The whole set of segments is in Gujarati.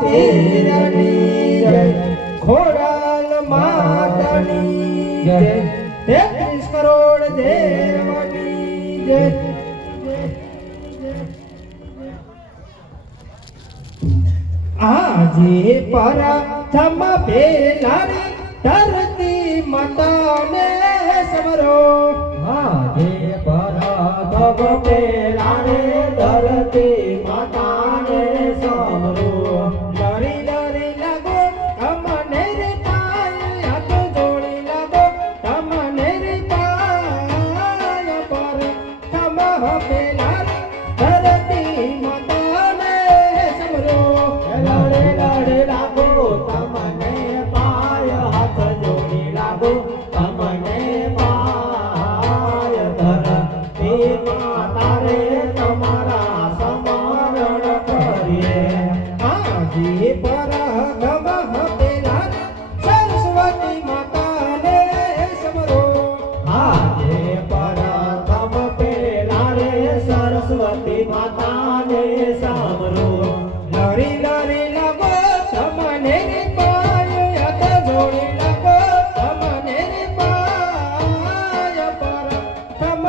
પીરની જય ખોડાલ માતાની જય 33 કરોડ દેવની જય આજે પ્રથમ પેલારી ધરતી માતાને સમરો આજે પ્રથમ પેલારી ધરતી માતાને સમરો લરી લરી લાગો તમને રે પાય હાથ જોડી લાગો તમને રે પાય પર તમ પેલારી ધરતી માતાને સમરો લડે લડે લાગો તમને પાય હાથ જોડી લાગો તમને પાય ધરતી માતા રે તમારા સમરણ કરીએ આજે પરગમ પેલારી સરસ્વતી માતાને સમરો આજે પ્રથમ પેલા રે સરસ્વતી માતાને સમરો લરી લરી લાગો તમને રે પાય હાથ જોડી લાગો તમને રે પાય પર તમ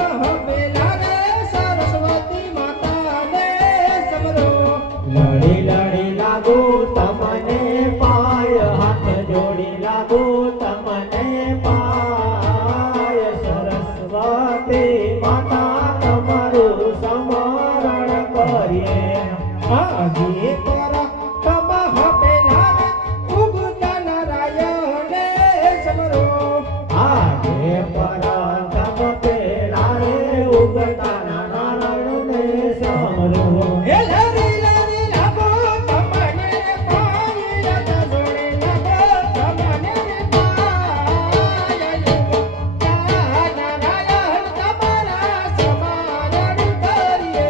પેલા રે સરસ્વતી માતાને સમરો લડી લડી લાગો તમને પાય હાથ જોડી લાગો તમને પાય સરસ્વતી માતા તમારું સમરણ કરીએ આજે પર તમ પેલા રે ઉગતા નારાયણે સમરો આજે પ્રથમ પેલા રે ઉગતા નારાયણને સમરો એ લરી લરી લાગો તમને રે પાય હાથ જોડી લાગો તમને રે પાય નારાયણ તમારા સમારણ કરીએ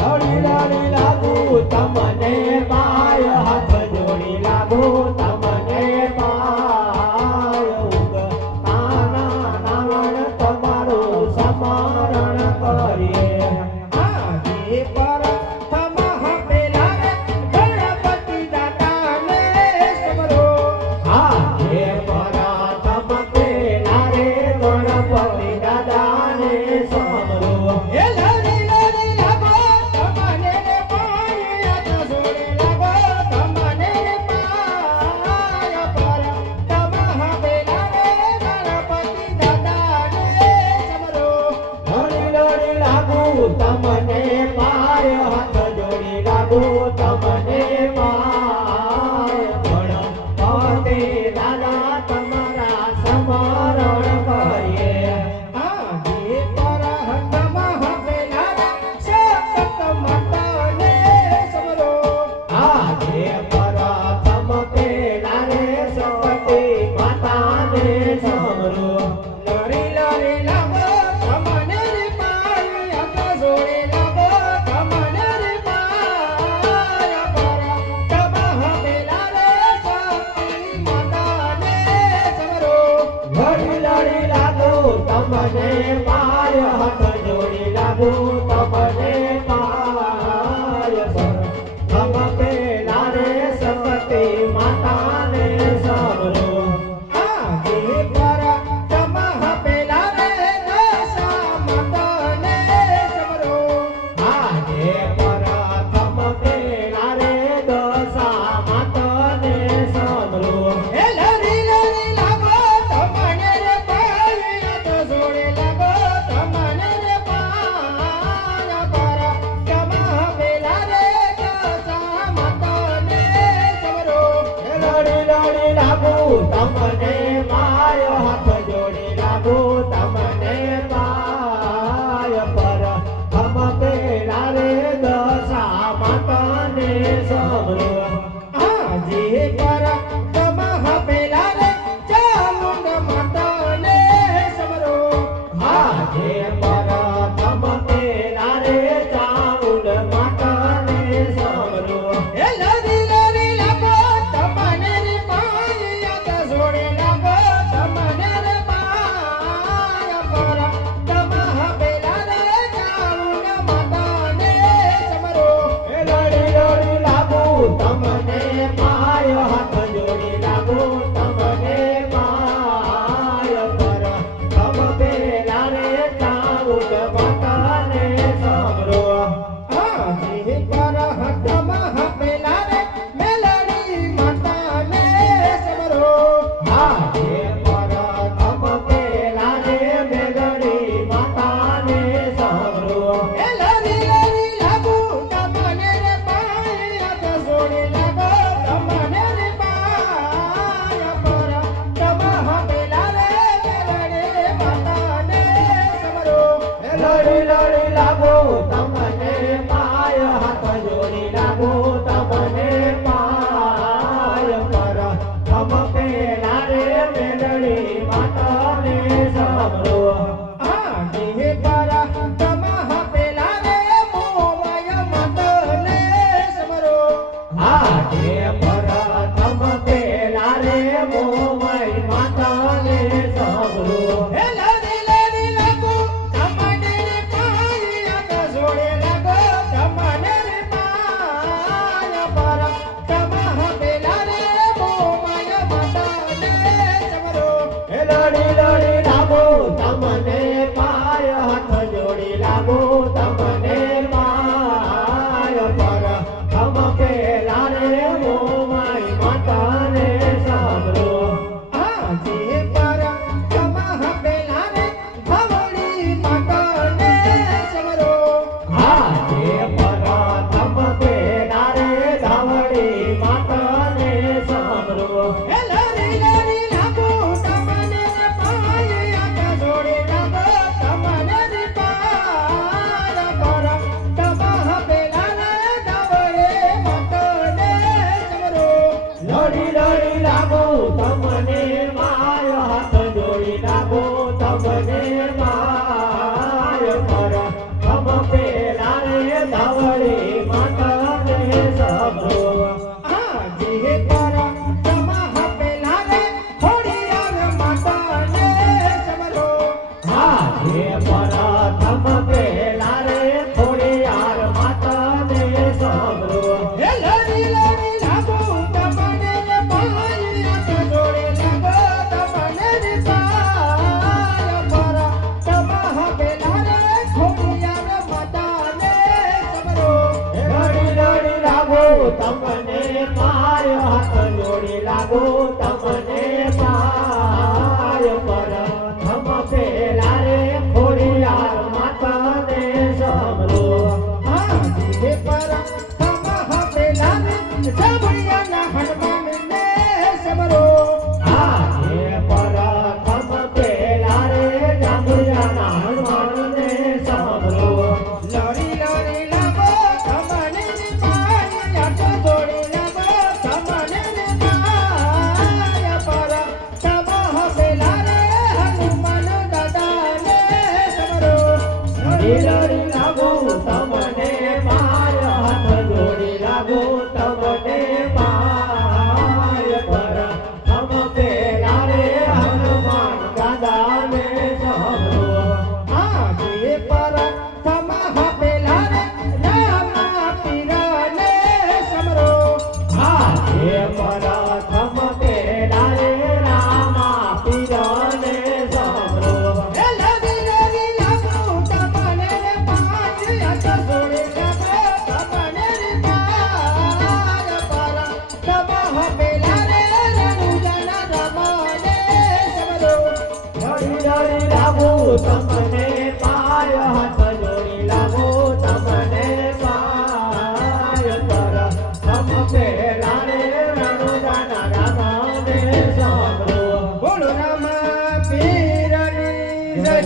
લડી લડી લાગો તમને પાય હાથ જોડી લાગો તમને પાય ઉગતા નારાયણ તમારું સમરણ કરીએ આજે પર તમ પેલા રે ગણપતિ દાદાને સમરો આજે પ્રથમ પેલા રે ગણપતિ દાદાને સમરો એ લરી લરી લાગો તમને રે પાય હાથ જોડી લાગો તમને રે પાય પર તમ પેલા રે ગણપતિ દાદાને સમરો લડી લડી લાગો તમને પાય હાથ જોડી લાગો તમને પાય ગણપતિ દાદા તમારા સમરણ કરીએ આજે પરહતમ પેલા રે સતત માતાને સમરો આજે પ્રથમ પેલા રે સતી માતાને સમરો લરી લરી લાગો તમને રે પાય હાથ જોડી લાગો તમને રે પાય પર તમ પેલા રે સતી માતાને સમરો લડી લડી લાગો તમને પાય હાથ જોડી લાગો તમને પાય પ્રથમ પેલા રે સતી માતાને સમરો આજે પરહતમ પેલા રે દશા માતાને સમરો આજે પ્રથમ પેલા રે દશા માતાને સમરો એ લરી લરી લાગો તમને રે પાય હાથ જોડી લાગો તમને રે પાય પર તમ પેલા રે દશા માતાને સમરો લડી લડી લાગો તમને પાય હાથ જોડી લાગો તમને પાય પ્રથમ પેલા રે દશા માતાને સમરો આજે પરહતમ પેલા રે ચામુંડ માતાને સમરો આજે પ્રથમ પેલા રે ચામુંડ માતાને સમરો એ લરી લરી લાગો તમને રે પાય હાથ જોડી લાગો રમો મારી માતાને સાંભળો આજે પર તમા પેલા રે ધવળી માતાને સમરો આજે પ્રથમ પેલા રે ધવળી માતાને સાંભળો હે લરી લરી લાગો તમને પાય આટા જોડે લાગો તમને રે પાર પર તમા પેલા રે ધવળે માતાને સમરો લડી લડી લાગો તમને માય હાથ જોડી લાગો તમને માય પર હમ પેલા રે ધવળી માતાને સાંભળો આજે પર તમા પેલા રે ખોડિયાર માતાને સમરો આજે પ્રથમ પેલા રે ખોડિયાર માતાને સાંભળો હે લરી લરી લાગો તમને પાય આટા જોડે લાગો તમને રે પાર પર તમા પેલા રે ખોડિયાર માતાને સમરો લડી લડી લાગો તમને માય હાથ જોડી લાગો તમને માય પર હમ પેલા રે ખોડિયાર માતાને સાંભળો આજે પર તમા પેલા રે જબડિયાના હનુમાનને સમરો આજે પ્રથમ પેલા રે જાંબુડિયાના હનુમાનને સાંભળો લરી લરી લાગો તમને પાય આટા જોડે લાગો તમને પાય પર તમા પેલા રે હનુમાન દાદાને સમરો લડી લડી લાગો તમને માય હાથ જોડી લાગો તમને માય પર હમ પેલા રે હનુમાન દાદાને સાંભળો આજે પર તમા પેલા રે રામા પીરાને સમરો આજે પ્રથમ પેલા રે રામા પીરને સાંભળો હે લરી લરી લાગો તમને પાય આટા જોડે લાગો તમને પાય પર તમા પેલા રે રણુજાના રમાને સમરો લડી લડી લાગો તમને પાય હાથ જોડી લાગો તમને પાય પર હમ પેલા રે રણુજાના રામાને સાંભળો બોલો રામા પીરની જય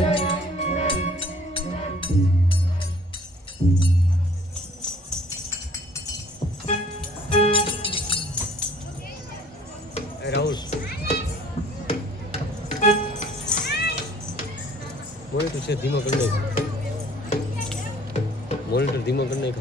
राहुल मॉनिटर से धीमा करने मॉनिटर धीमा करने का